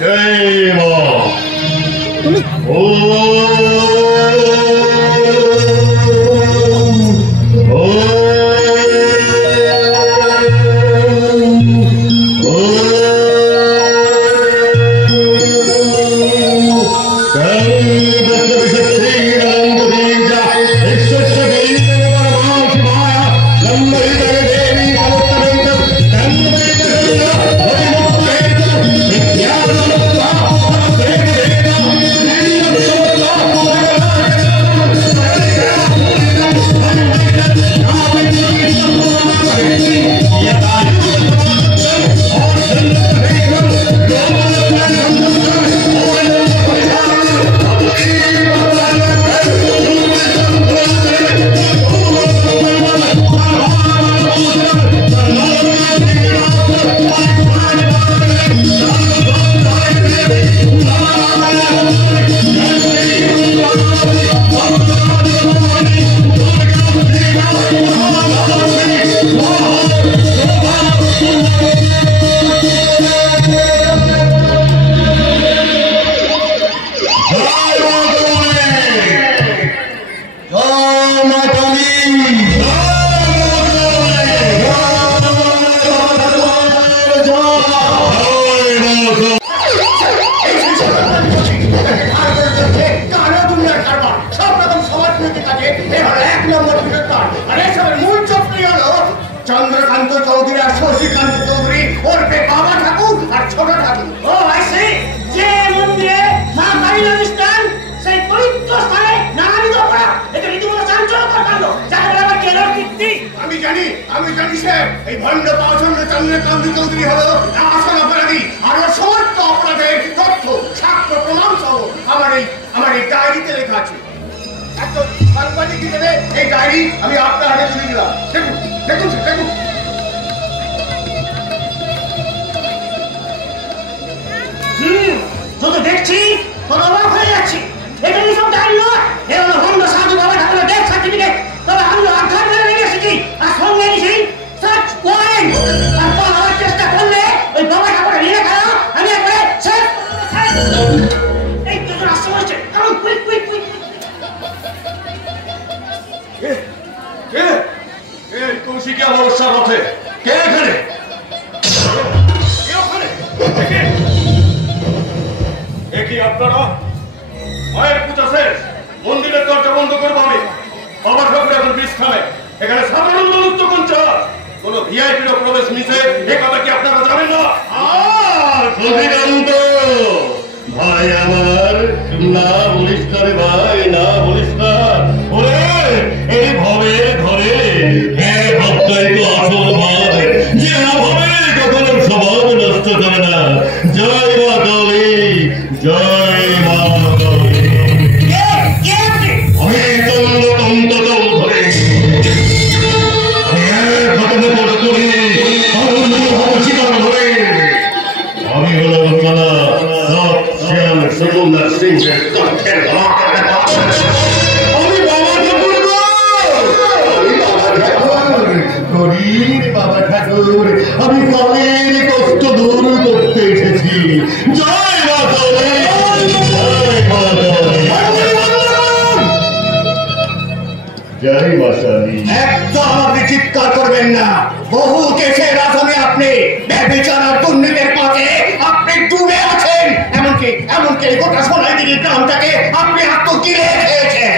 जय मां। चंद्रकांत चौधरी और शशिकांत चौधरी और बाबा ठाकुर और छोटा ठाकुर। ओ आई सी যে মন্দিরে মা কালী অনুষ্ঠান সেই পবিত্র স্থানে নানাবিধ অপরাধ এটা রীতিমতো চাঞ্চল্যকর কাণ্ড যাকে বলা হয় কেরল কীর্তি। আমি জানি স্যার এই ভণ্ড পাষণ্ড চন্দ্রকান্ত চৌধুরী হলো আসল অপরাধী আর সমস্ত অপরাধের তথ্য সাক্ষ্য প্রমাণ সহ আমার এই ডায়েরিতে লেখা আছে। একজন সাংবাদিক হিসেবে এই ডায়েরি আমি আপনার হাতে তুলে দিলাম। দেখুন যত দেখছি তত অবাক হয়ে যাচ্ছি। এটা সব ডায়েরি নয়, এ হলো ভণ্ড সাধু বাবা ঠাকুরের ডেথ সার্টিফিকেট। তবে আমি আধার করে নিয়ে এসেছি আর সঙ্গে নিয়েছি সার্চ ওয়ারেন্ট। আর পাওয়ার চেষ্টা করলে ওই বাবা ঠাকুরের নিয়ে খেলা আমি একবারে এই দুজন আসতে বলছে। কারণ কুইক কৌশিকী আমার উৎসাহ রথে কে এখানে? কি আপনারা মায়ের পূজা শেষ, মন্দিরের দরজা বন্ধ করবো আমি। বাবা ঠাকুর এখন বিশ্রামে, এখানে সাধারণ মানুষ যখন চান কোন ভিআইপির প্রবেশ নিষেধ, এ কথা কি আপনারা জানেন না? ভাই আমার না বলিস না রে ভাই, না বলিস না। ওরে এই ভবের ঘরে হে ভক্তই তো আসল ভাই, যে না ভাবে কখনো স্বভাব নষ্ট করে না। জয় মা কালী, জয় মা কালী। আমি চন্দ্রকান্ত চৌধুরী, আমি হলাম কালা শ্যাম সুন্দর সিংহের কণ্ঠের বাবা ঠাকুর, আমি কালের কষ্ট দূর করতে এসেছি। জয় মা কালী, জয় মা কালী। একদম আপনি চিৎকার করবেন না। বহু কেসের আসামি আপনি, ব্যভিচার আর দুর্নীতির পথে আপনি ডুবে আছেন। এমনকি গোটা সোনাইদিঘি গ্রামটাকে আপনি আত্মকিরে খেয়েছেন।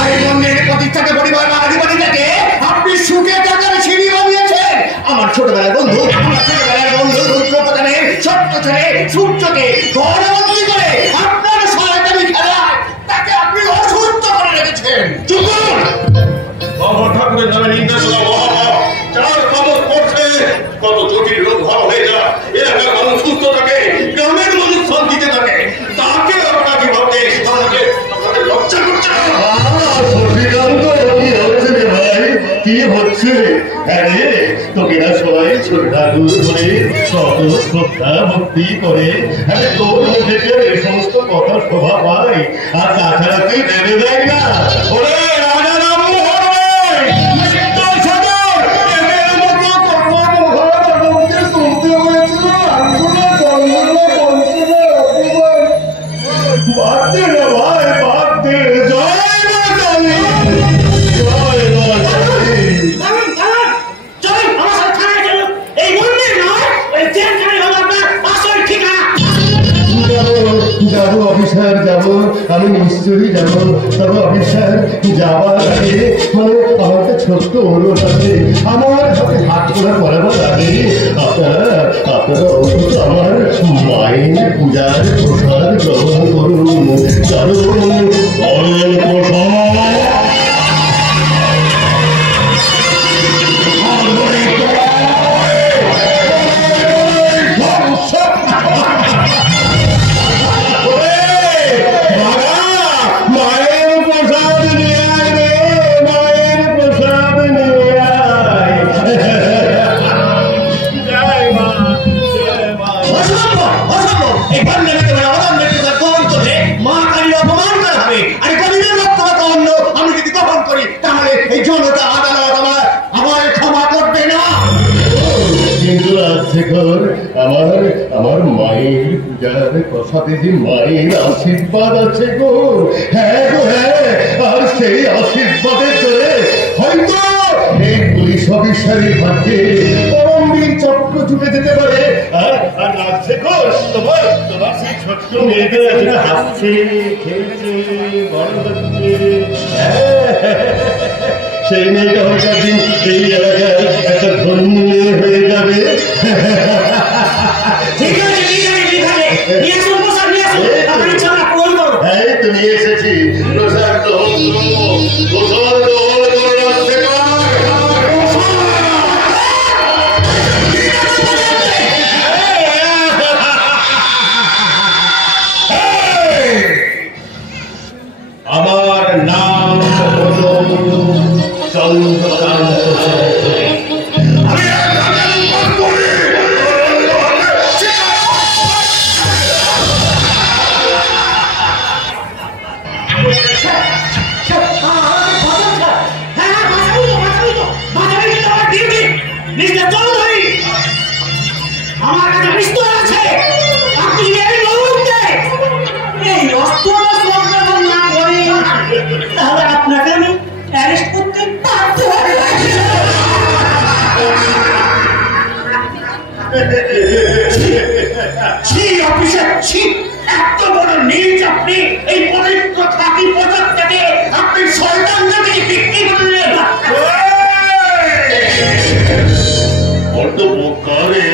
আরে মন্দিরের প্রতিষ্ঠাতা পরিবার বা আদিবাসীটাকে আপনি সুখে টাকার সিঁড়ি বানিয়েছেন। আমার ছোটবেলার বন্ধু রুদ্র প্রধানের ছোট্ট ছেলে সূর্যকে গণবন্দী করে আপনার সহায়তামি খেলায় তাকে আপনি অসুস্থ করে রেখেছেন। চুপ করুন। বাবা ঠাকুরের নামে নিন্দা করা মহাপাপ। যার খবর পড়ছে কত জটিল রোগ ভালো হয়ে যায়, এলাকার মানুষ সুস্থ থাকে, গ্রামের মানুষ শান্তিতে থাকে, তাকে অপরাধী ভাবতে আপনাদের লজ্জা করছে না? কি হচ্ছে? আরে তোকে না সবাই ছোট ঠাকুর বলে কত শ্রদ্ধা ভক্তি করে, আরে তোর মধ্যে এই সমস্ত কথা শোভা পায়, আর তাছাড়া তুই ভেবে দেয় না। ওরে রাজা রাম শুনতে হয়েছিল না আমি নিশ্চয়ই যাবো। তবে অফিসার যাওয়ার আগে আমার একটা ছোট্ট অনুরোধ আছে। আমার হাতে হাত করে পড়াবার আগে আপনারা অন্তত আমার মায়ের পূজার প্রসাদ গ্রহণ করুন। কারণ অনেক প্রসাদ আমার মায়ের পূজার প্রসাদে যে মায়ের আশীর্বাদ আছে গো। হ্যাঁ গো হ্যাঁ, আর সেই আশীর্বাদের জোরে হয়তো এই পুলিশ অফিসারের ভাগ্যে পরমবীর চক্র ঝুঁকে যেতে পারে। আর লাগছে গো তোমার সেই ছোট্ট মেয়েদের যেটা হাসছে খেলছে বড় হচ্ছে, সেই মেয়েটা হয়তো দিন এই এলাকায় একটা ধন্য হয়ে যাবে। তুমি এসেছি প্রসাদ গ্রহণ করবো। প্রসাদ গ্রহণ করে আসতে আমার নাম চন্দ্রকান্ত। আপনাকে আমি অ্যারেস্ট করতে বাধ্য হব। এত বড় নিজ আপনি এই পবিত্র থাকি পথর থেকে আপনি শয়তানকে বিক্রি করলেন। বড্ড বোকা রে,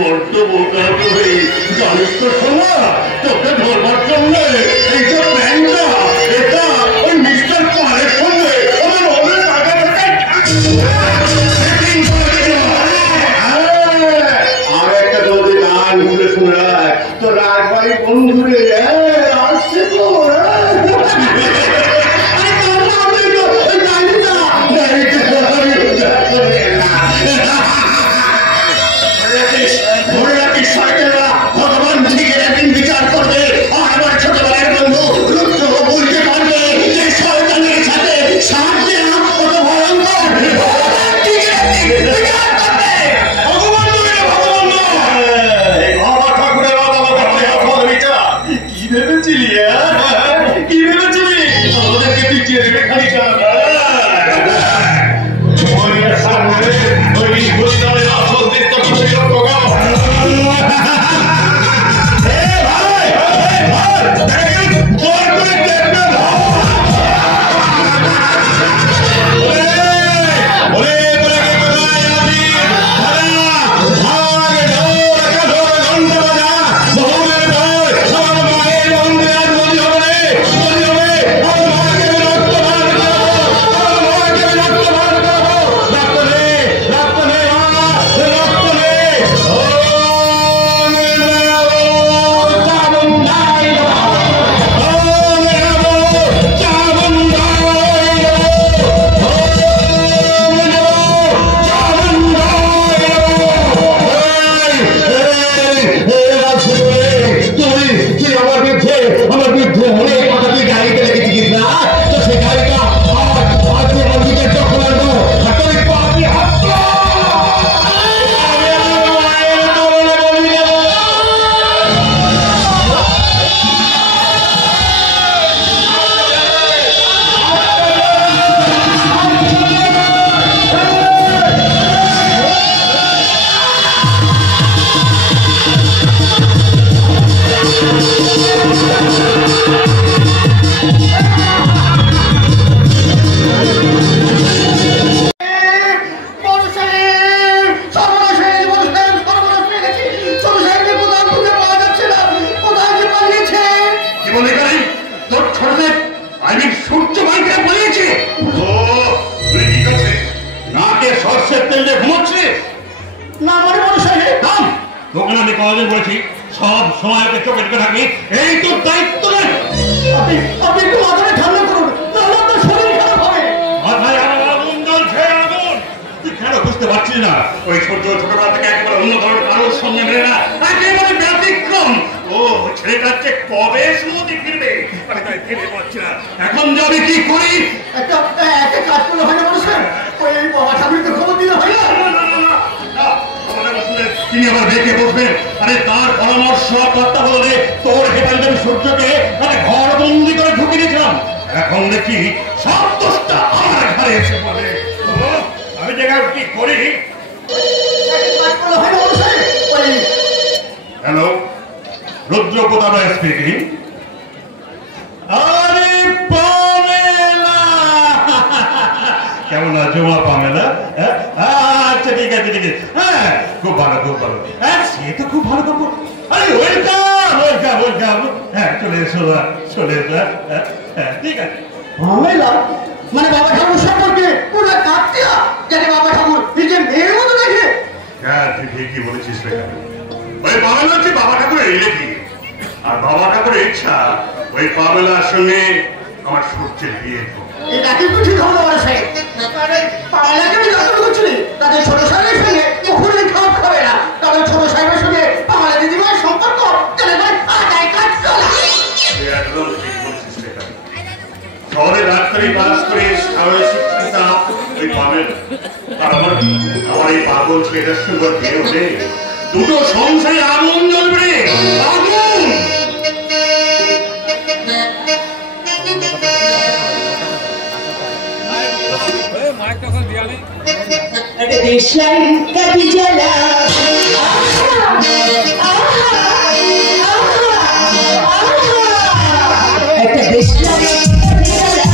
বড্ড বোকা তুই। জানিস তো শোনা, তোকে ধরবার জন্য এই যে প্ল্যানটা, এটা ওই মিস্টার পালের সঙ্গে আমার অনেক আগে থেকে আর একটা তোদের গান ঘুরে শুনে রাখ। তো রাজবাড়ি বন্ধুরে আসছে তো ভগবান ঠিক একদিন বিচার করবে। আর আমার ছোটবেলার বন্ধু রুদ্র বলতে পারবে যে শয়তানের সাথে সাথ দেওয়া কত ভয়ঙ্কর। ভগবান ঠাকুরের কি বলে গেলেন তোর ছোটদের সূর্য বাইকে বলেছে ও তুই ঠিক আছে নাকে সর্ষের তেল দিয়ে ঘুমোচ্ছিস না মানে মানুষের থাম তোকে আমি কদিন বলেছি সব সময় ওকে চোখে ঢুকে থাকবি এই তোর দায়িত্ব নেই আপনি একটু মাথায় ঠান্ডা করুন নাহলে আপনার শরীর খারাপ হবে মাথায় আগুন জ্বলছে আগুন তুই কেন বুঝতে পারছিস না ওই ছোট ছোটবেলা থেকে একেবারে অন্য ধরনের কারোর সঙ্গে মেলে না একেবারে ব্যতিক্রম ও ছেলেটার চেয়ে কবে সুমতি ফিরবে আমি তাই ভেবে পাচ্ছি না এখন যাবে কি করি একটা কাজ করলে হয় না মানুষের ওই বাবা ঠাকুরকে খবর দিলে হয় না তিনি আবার দেখে বসবেন আরে তার পরামর্শ কর্তা বলে তোর হেপাল আমি সূর্যকে ঘর বন্দি করে ঢুকে দিয়েছিলাম এখন দেখি সব দোষটা আমার ঘরে এসে পড়ে আমি জায়গায় কি করি কাজ করলে হয় না মানুষের ওই হ্যালো রুদ্রপ্রতাপ স্পিকিং আরে পামেলা কেমন আছো মা পামেলা আচ্ছা ঠিক আছে ঠিক আছে হ্যাঁ খুব ভালো সে তো খুব ভালো করবো আরে ওয়েলকাম হ্যাঁ চলে এসো হ্যাঁ ঠিক আছে পামেলা মানে বাবা ঠাকুর সম্পর্কে পুরো কাটতিয়া যাকে বাবা ঠাকুর নিজের মেয়ের মতো দেখে হ্যাঁ তুই ঠিকই বলেছিস ওই পামেলা হচ্ছে বাবা ঠাকুরের রিলেটিভ আর বাবা ঠাকুরের ইচ্ছা ওই পামেলার সঙ্গে আমার সূর্যের বিয়ে এটা কিন্তু ঠিক হবে বড় সাহেব আরে পামেলাকে আমি যতটুকু চিনি তাদের ছোট সাহেবের সঙ্গে কখনোই খারাপ খাবে না কারণ ছোট সাহেবের সঙ্গে পামেলা দিদিমার সম্পর্ক তেলেবার আদায় কাজ চলা একদম ঠিক বলছিস সেটা শহরে ডাক্তারি পাস করে শহরে শিক্ষিতা ওই পামেলা আর আমার এই পাগল ছেলেটার সঙ্গে বিয়ে হলে দুটো সংসারে আগুন জ্বলবে আগুন দেশলাই কাটি জ্বালা একটা দেশলাই কাটি জ্বালা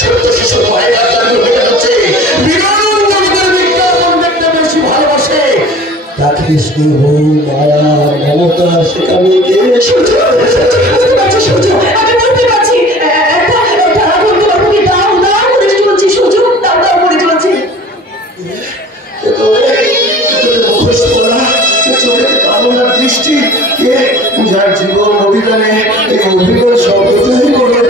ছোট্ট শিশু ভাইরা স্নেহ মায়া মমতা সেখানে দৃষ্টি কে যার জীবন অভিযানে এই অভিনয় সবটাই করে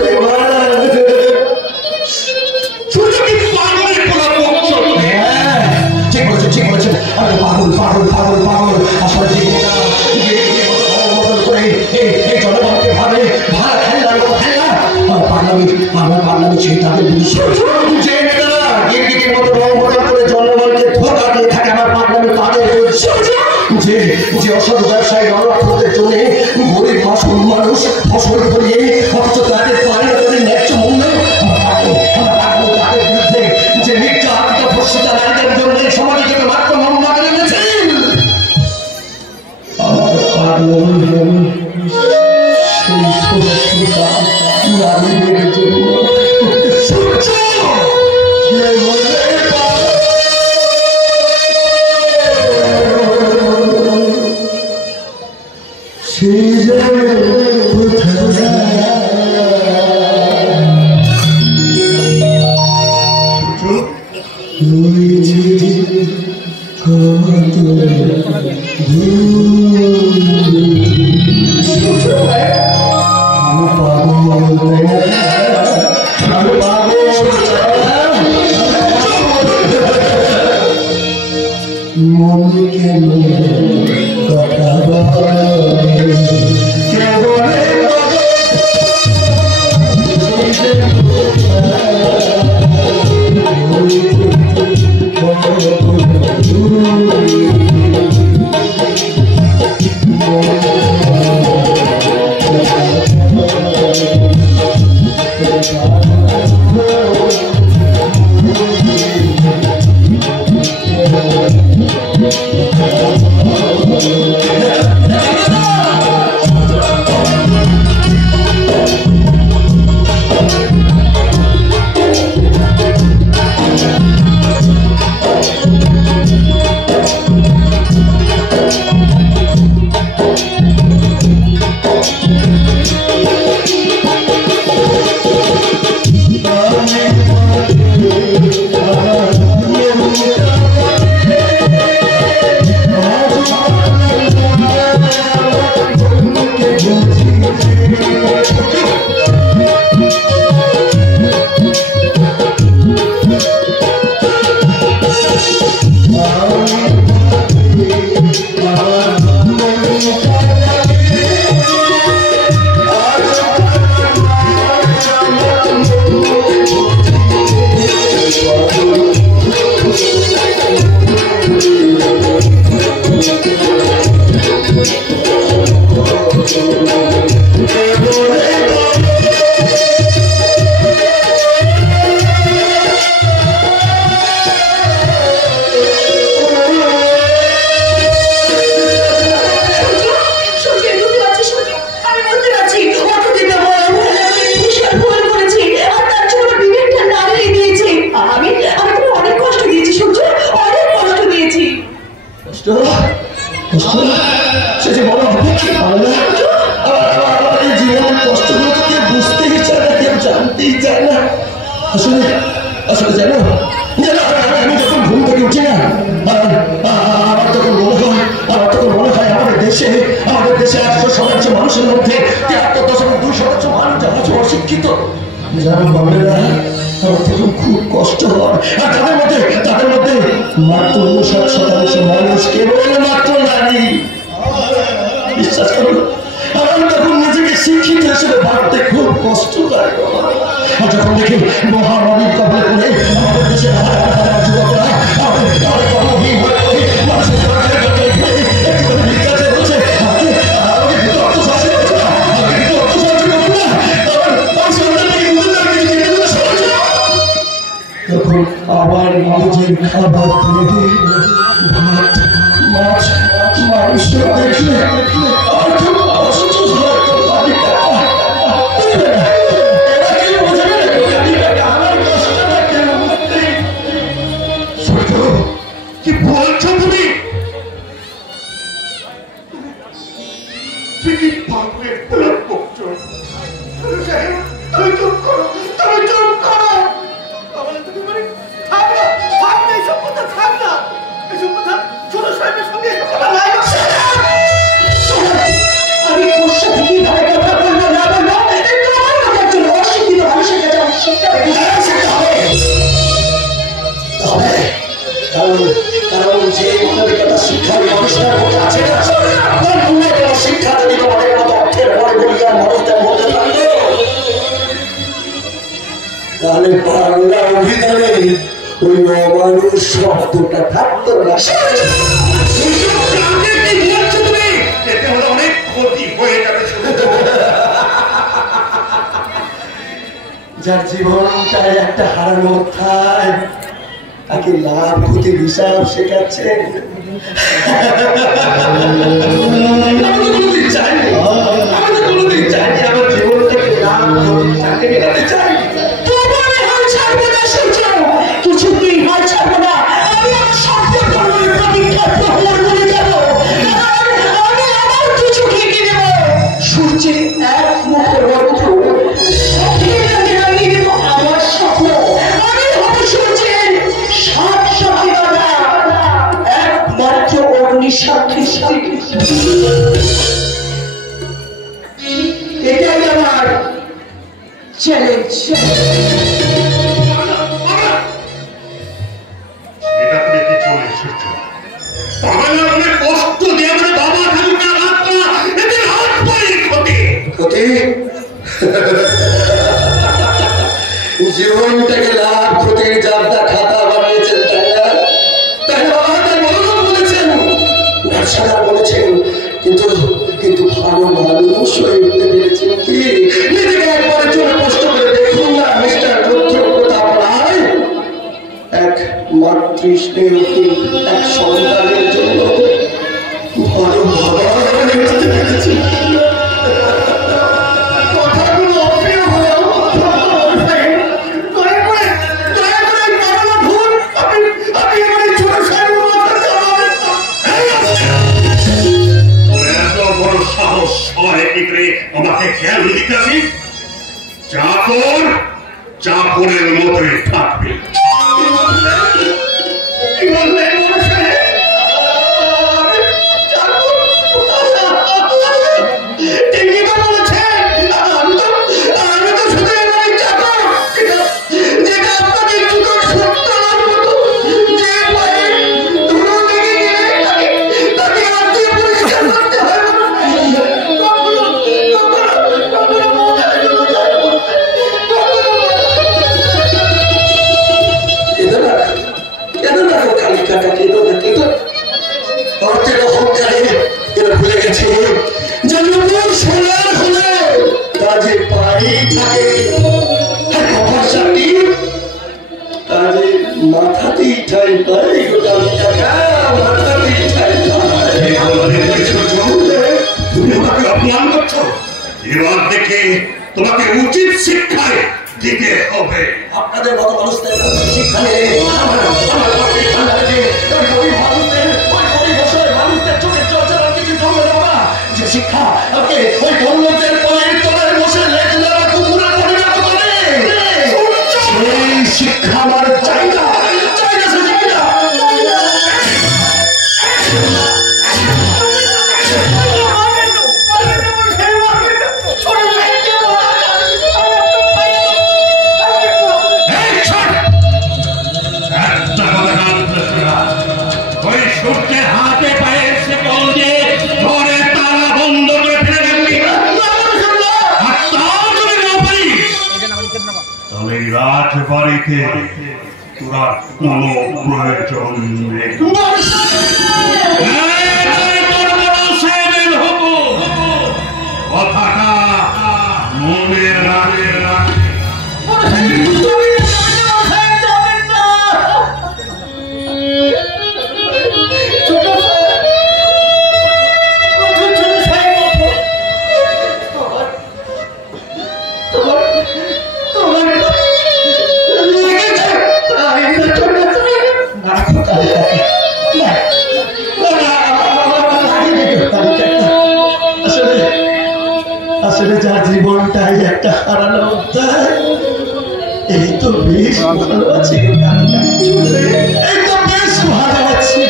ঠিক বলেছেন পাগল পাগল পাগল পাগল আসলে করে এই জনগণকে ভাবে ভাড়া খেলা পার্লামেন্ট সেই তাদের যে নেতারা গিরগিটির মতো রং বদল করে জনগণকে ধোঁকা দিয়ে থাকে আমার পার্লামেন্ট তাদের যে অসাধু ব্যবসায়ী অর্থদের জন্য গরিব মানুষ ফসল করিয়ে অথচ তাদের পানি তাদের ন্যায্য মূল্য তাদের বিরুদ্ধে যে নির্যাতিত ভর্ষিতা নারীদের জন্য সমাজকে মাত্র মামলা এনেছেন নারীদের জন্য খুব কষ্ট হয় আর তাদের মধ্যে মাত্র 60% মানুষ কেবল মাত্র নারী। বিশ্বাস করুন আমি তখন নিজেকে শিক্ষিত হিসেবে ভাবতে খুব কষ্ট হয় যখন দেখি মহামারীর কবলে পড়ে আমাদের দেশে যুবকরা আবার নিজের খাবার প্লেটে ভাত মাছ মাংস দেখলে আর খুব কষ্ট হয়। কি বলছো তুমি? কারণ যে মানবিকতা শিক্ষার মানুষটার মধ্যে আছে না, ন্যূনতম শিক্ষা যদি তোমাদের মতো অর্থের পরে বলিয়ার মানুষদের মধ্যে থাকতো, তাহলে বাংলা অভিধানে ওই অমানুষ শব্দটা থাকতো না। অনেক ক্ষতি হয়ে যাবে। যার জীবনটাই একটা হারানো অধ্যায়, তাকে লাভ ক্ষতির হিসাব শেখাচ্ছেন। কোনোদিন চাইনি আমার জীবনটাকে লাভ ক্ষতির সাথে মেলাতে চাই। কিছুতেই হাল ছাড়বো না। আমি আমার সম্পর্ক প্রতীক্ষা প্রহর বলে যাব। আমি আমার কিছু ঢেকে দেব। সূর্যের এক মুখ রক্ত আমার স্বপ্ন। আমি হব সূর্যের সাত সাথী দাদা, একমাত্র অগ্নিসাক্ষী স্ত্রী। এটাই আমার চ্যালেঞ্জ। এটা তুমি কি চলে এসেছো? বাংলার অনেক কষ্ট দিয়ে আমরা বাবা ঠাকুরকে আঘাত করা, এতে হাত পাই ক্ষতি। ক্ষতি জীবনটাকে লাভ ক্ষতির জাবদা খাতা বানিয়েছেন, তাই না? তাই বাবাকে মনোযোগ বলেছেন, ব্যবসাদার বলেছেন, কিন্তু ভালো মানুষ হয়ে উঠতে পেরেছেন কি? নিজেকে একবারের জন্য কষ্ট করে দেখুন না মিস্টার রুদ্রপ্রতাপ রায়। এক মাতৃস্নেহহীন এক সন্তানের জন্য ভালো বাবা হয়ে উঠতে পেরেছেন। কথাগুলো অপ্রিয় হলেও আপনি আমার এই ছোট সাহেবের মাথা চালাবেন না। এত বড় সাহস হয় কি করে আমাকে খেয়াল দিতে আসি? চাকরের মতোই থাকবে। কি বললেন মহাশয়? ঠিকই তো বলেছেন। আমি তো শুধু এমনই চাকর, যেটা আপনাদের জুতোর সত্তরার মতো, যে পায়ে ধুলো লেগে গেলে তাকে হাত দিয়ে পরিষ্কার করতে হয়। অর্থের অহংকারে এরা ভুলে গেছে জন্মপুর সোনার হলে কাজে পাড়ি থাকে, কাজে মাথাতেই ঠাই পায়। গোটালি টাকা মাথাতেই ঠাই পায়। তুমি আমাকে অপমান করছো। এবার দেখে তোমাকে উচিত শিক্ষায় দিতে হবে। আপনাদের মতো মানুষদের শিক্ষা নিয়ে আমার মাথায় ঠান্ডা লেগে ওই গরিব মানুষদের, ওই গরিব অসহায় মানুষদের চোখের জল ছাড়া কিছু জমবে না বাবা। যে শিক্ষা ওকে ওই গরিবদের পয়ের তলায় বসে লেজ দেওয়া কুকুরের পরিণত করে, সেই শিক্ষা আমার চাই না। চাই না সে শিক্ষা। ওই সূর্যের হাতে পায়ে শিকল দিয়ে ঘরে তালা বন্ধ করে ফেলে রাখবি। আর তাও যদি না পারিস, তাহলে এই রাজবাড়িতে তোরা কোনো প্রয়োজন নেই। এটাই তোর বড় সাহেবের হুকুম। কথাটা মনে রাখে। আসলে যার জীবনটাই একটা হারানো অধ্যায়, এই তো বেশ ভালো আছে। এই তো বেশ ভালো আছে।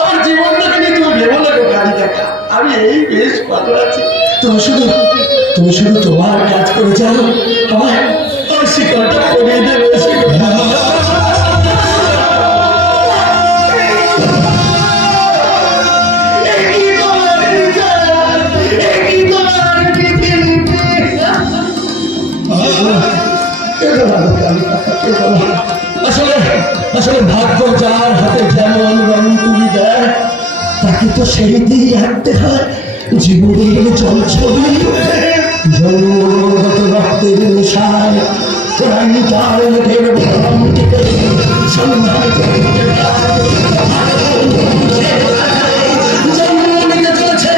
আমার জীবন আমি এই বেশ ভালো আছি। তুমি শুধু তোমার কাজ করে যাও, আমার শিকড়টা পরিয়ে দেবে। আসলে ভাগ্য যার হাতে যেমন রং তুলি দেয় তাকে তো সেইতেই রাখতে হয়। জীবনের জল ছবি জন্মগত রক্তের নেশায় তার মুখের ভ্রমটিকে সন্ধান করতে জন্ম নিতে চলেছে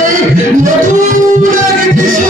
নতুন এক দিশা।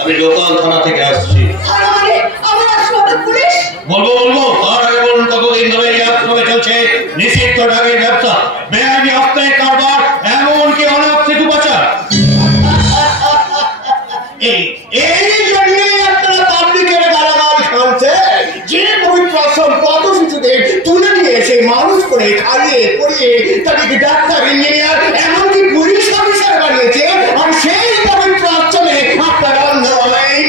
আমি লোকাল থানা থেকে আসছি। বলবো তার আগে বলুন কতদিন ধরে এই আশ্রমে চলছে নিষিদ্ধ ডাকের ব্যবসা, বেআইনি অস্ত্রের কারবার, এমনকি অনাথ শিশু পাচার? এই জন্যই আপনারা পাবলিকের গালাগাল শুনছেন। যে পবিত্র আশ্রম কত শিশুদের তুলে নিয়ে এসে মানুষ করে খাইয়ে পড়িয়ে তাদেরকে ডাক্তার, ইঞ্জিনিয়ার, এমনকি পুলিশ অফিসার বানিয়েছে, আর সেই পবিত্র আশ্রমে আপনারা অনলাইন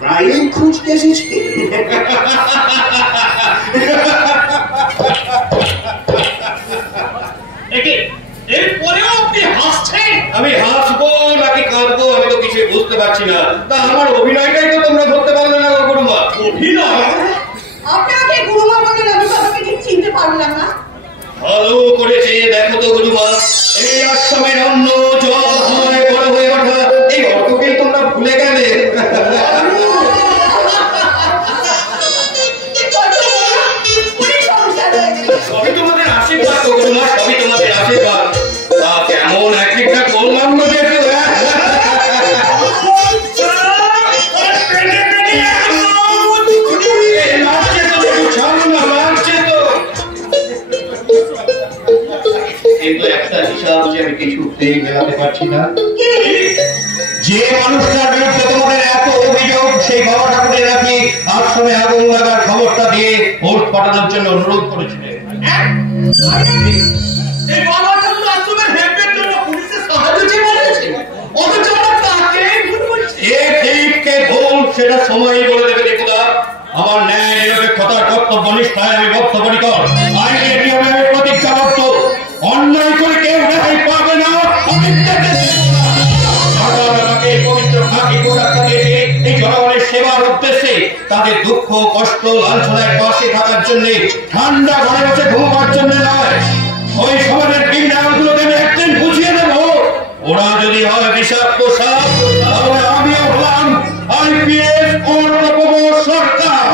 ক্রাইম খুঁজতে এসেছে। এরপরেও আপনি হাসছেন? আমি হাসবো নাকি কাঁদবো আমি তো কিছু বুঝতে পারছি না। তা আমার অভিনয়টাই তো তোমরা ধরতে পারলে না গুরুমা। অভিনয়? আপনাকে গুরুমা বলে আমি আপনাকে ঠিক চিনতে পারলাম না। ভালো করেছে দেখো তো গুরুমা, এই আশ্রমের অন্য জল হয় বড় হয়ে ওঠা, এই অর্থকেই তোমরা ভুলে গেলে। সবই তোমাদের আশীর্বাদ গুরুমা, সবই তোমাদের আশীর্বাদ। তা কেমন একটা করলাম না দেখো। কিন্তু একটা হিসাব যে আমি কিছুতেই মেলাতে পারছি না। যে মানুষটার বিরুদ্ধে তোমাদের এত অভিযোগ, সেই বাবা ঠাকুরের নাকি আশ্রমে আগুন লাগার খবরটা দিয়ে ভোট পাঠানোর জন্য অনুরোধ করেছিলেন। এই বাবা ঠাকুর আশ্রমের হেল্পের জন্য পুলিশের সাহায্য চেয়েছে, অথচ আমরা তাকে ভুল বলছি। এ ঠিক কে ভুল সেটা সময়ই বলে দেবে দেখুদা। আমার ন্যায় নিরপেক্ষতার কর্তব্য নিষ্ঠায় আমি বদ্ধপরিকর, আইনের নিয়মে আমি প্রতিজ্ঞাবদ্ধ। অন্যায় করে কেউ রেহাই পাবে না। পবিত্র খাঁটি পোশাকটা দিয়েছে এই জনগণের সেবার উদ্দেশ্যে, তাদের দুঃখ কষ্ট লাঞ্ছনায় পাশে থাকার জন্য, ঠান্ডা ঘরে বসে ঘুমাবার জন্য নয়। ওই সমাজের বিধানগুলোকে আমি একদিন বুঝিয়ে দেব। ওরা যদি হয় বিষাক্ত সাপ, তাহলে আমিও হলাম আইপিএস সরকার।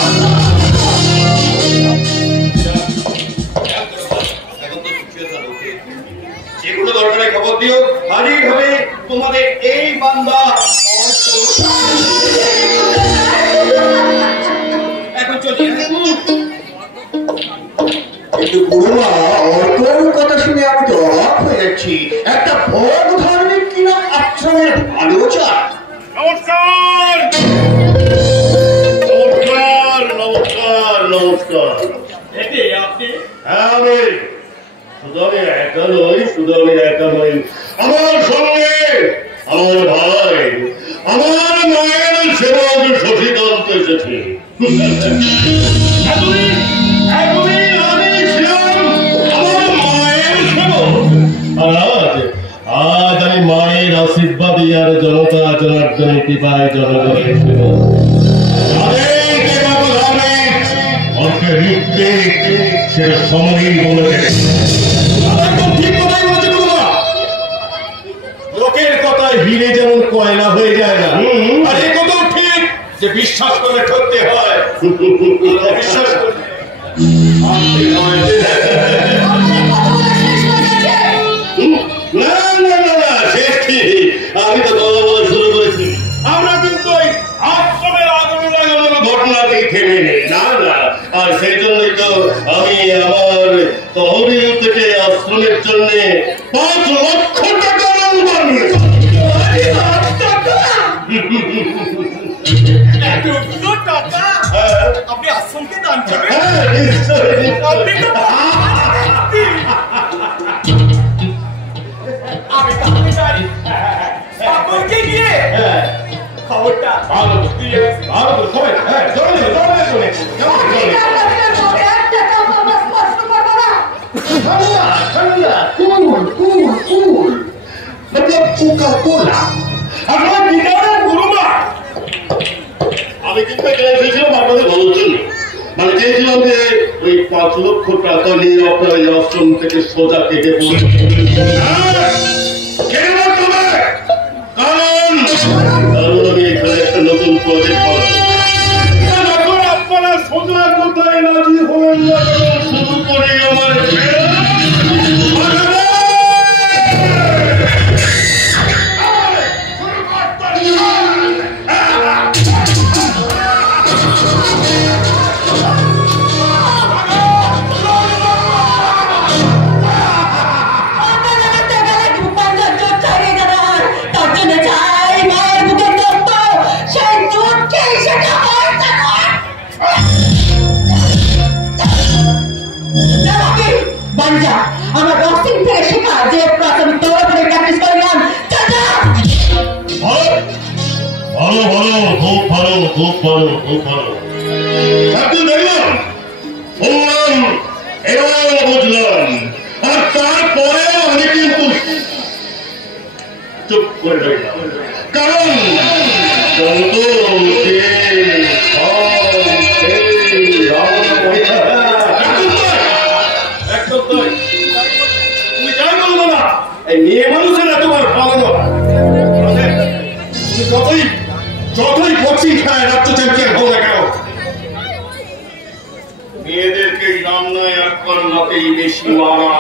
দিও, হাজির হবে তোমাদের এই বান্দা। এখন চলি। কিন্তু গুরুমা, অর্কর কথা শুনে আমি তো অবাক হয়ে যাচ্ছি। একটা বড় ধর্মের কিনা আশ্রমের আলোচনা। নমস্কার নমস্কার নমস্কার নমস্কার। একে আপনি? হ্যাঁ আমি। শুধু আমি একা নই, শুধু আমি একা নই, আমার সঙ্গে আমার ভাই, আমার মায়ের সেবক শশীকান্ত এসেছে। এতদিন আমি ছিলাম আমার মায়ের সেবক, আর আজ আমি মায়ের আশীর্বাদী আর জনতা জনার্দনের কৃপায় জনগণের সেবক। সে সময় বলে ঠিক কথাই বলছে। লোকের কথায় হিরে যেমন কয়লা হয়ে যায় না, আর এই কথাও ঠিক যে বিশ্বাস করে ঠকতে হয়। বিশ্বাস করে না না না না, শেষ ঠিক। আমি তো কথা বলা শুরু করেছি। আমরা কিন্তু ওই আশ্রমের আগুন লাগানোর ঘটনা থেকে থেমে নেই, না না। আর সেই জন্যই তো আমি আমার তহবিল থেকে আশ্রমের জন্য 5 লক্ষ টাকা অনুদান নিয়েছি। আপনি আশ্রমকে দান করবেন? হ্যাঁ, নিশ্চয়ই। আমি তাহলে যাই সকলকে গিয়ে খবরটা দিয়ে আমি কিন্তু এখানে এসেছিলাম আপনাদের ভালোর জন্য। মানে চেয়েছিলাম যে ওই 5 লক্ষ টাকা নিয়ে আপনার এই আশ্রম থেকে সোজা কেটে পড়ে, কারণ আমি এখানে একটা নতুন প্রজেক্ট বানাবো। আপনারা সোজা কোথায় রাজি হবেন না, শুরু করি আমার আমার রক্সিং থেকে শেখা যে প্রাথমিক তরফে প্র্যাকটিস করলাম। ভালো ভালো, খুব ভালো, খুব ভালো, খুব ভালো। দেখলাম, শুনলাম, এবার বুঝলাম, আর তারপরেও আমি কিন্তু চুপ করে রইলাম। কারণ তুমি যাই বলবো না, এই মেয়ে মানুষের তোমার ভালো যতই কোচিং খায় রাজ্য চ্যাম্পিয়ন হও না কেন, মেয়েদেরকে রান্নায় একবার মতেই বেশি মারা।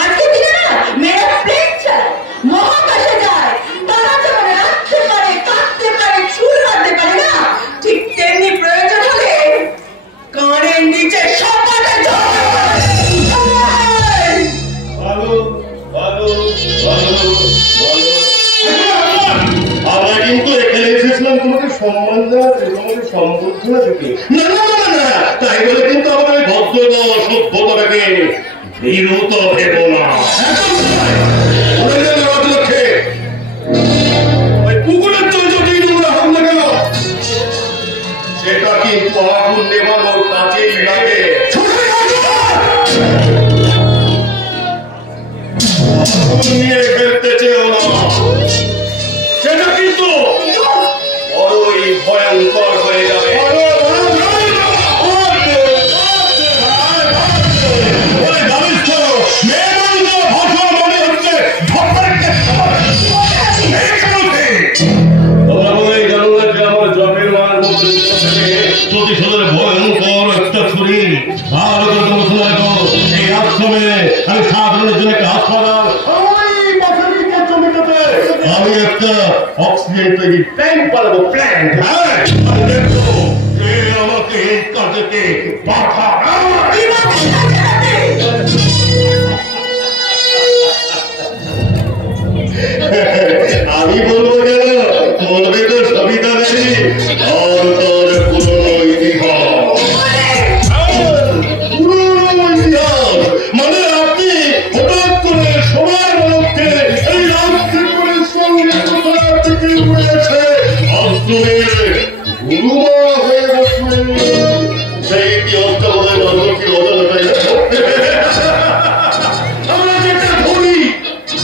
আজকে দিনে না মেয়েরা প্লেন চালায়, মহাকাশে যায়, তারা যেমন রাখতে পারে, কাটতে পারে, চুল কাটতে পারে না, ঠিক তেমনি প্রয়োজন হলে কানের নিচে সপাটা যায়। ভালো ভালো ভালো ভালো। আমরা কিন্তু এখানে এসেছিলাম তোমাকে সম্মান দেওয়া, তোমাকে সম্বর্ধনা দিতে। না না না না, তাই বলে কিন্তু আমাদের ভদ্রতা সভ্যতাটাকে বিরত ভেব না। ওই পুকুরের জল যদি নোংরা হোক না কেন, সেটা কিন্তু আগুন নেভানোর কাজেই লাগে। নিয়ে ফেলতে চেও না, সেটা কিন্তু বড়ই ভয়ঙ্কর হয়ে যাবে। প্রতিশোধের ভয়ঙ্কর একটা ছুরি ভালো করে তোমরা শুনে রাখো, এই আশ্রমে আমি সাধারণের জন্য একটা হাসপাতাল, ওই পাশের দিকের জমিটাতে আমি একটা অক্সিজেন তৈরি প্ল্যান্ট বানাবো, প্ল্যান্ট। হ্যাঁ, আমি দেখবো কে আমাকে এই কাজেতে বাধা। আমি বলবো কেন, বলবে তো সবিতা দেবী আর তার পুরনো ইতিহাস। পুরনো ইতিহাস মানে আপনি হঠাৎ করে সবার মধ্যে এই রাজত্রিপুরের সঙ্গে কোথাও থেকে উড়ে এসে আশ্রমের গুরুমা হয়ে বসলেন। সেই ইতিহাসটা বোধহয় রাজলক্ষ্মীর অজানা, তাই না? আমরা যেটা ধরি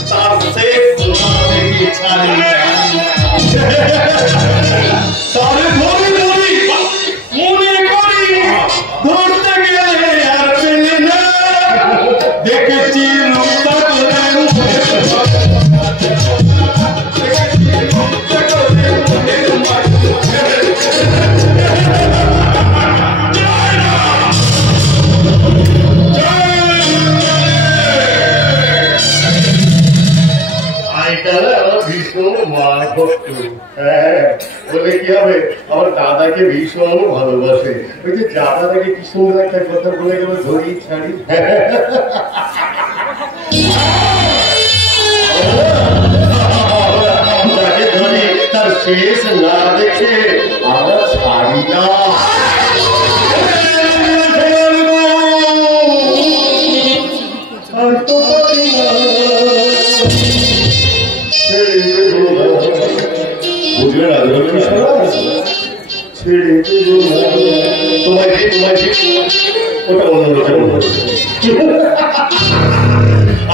তার শেষ ছাড়ি তাহলে ধরি ধরি মনে করি ধরতে গেলে আর পেলে না। দেখেছি রূপটা বলে কি হবে, আমার দাদাকে ভীষণ ভালোবাসে। ওই যে দাদাকে কি সুন্দর একটা কথা বলে গেল, ধরি ছাড়ি। তাকে ধরি, তার শেষ না দেখে আমরা ছাড়ি না।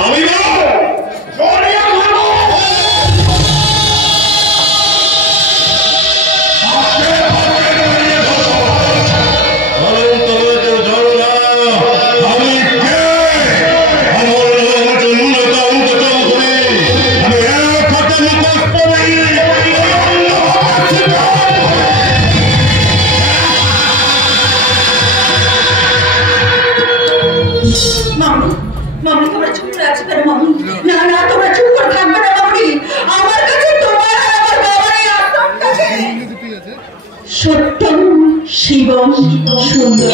আমি সত্যম শিবম সুন্দর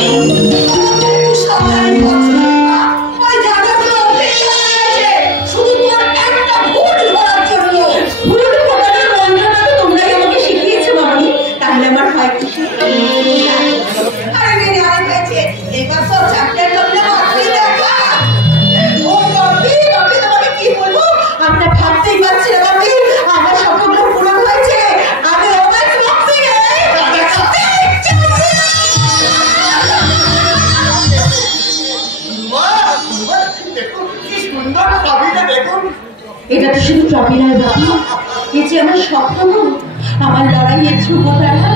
এটা তো শুধু ট্রফি নয় বাবা, এ যে আমার স্বপ্ন, আমার লড়াইয়ের ধ্রুবতারা।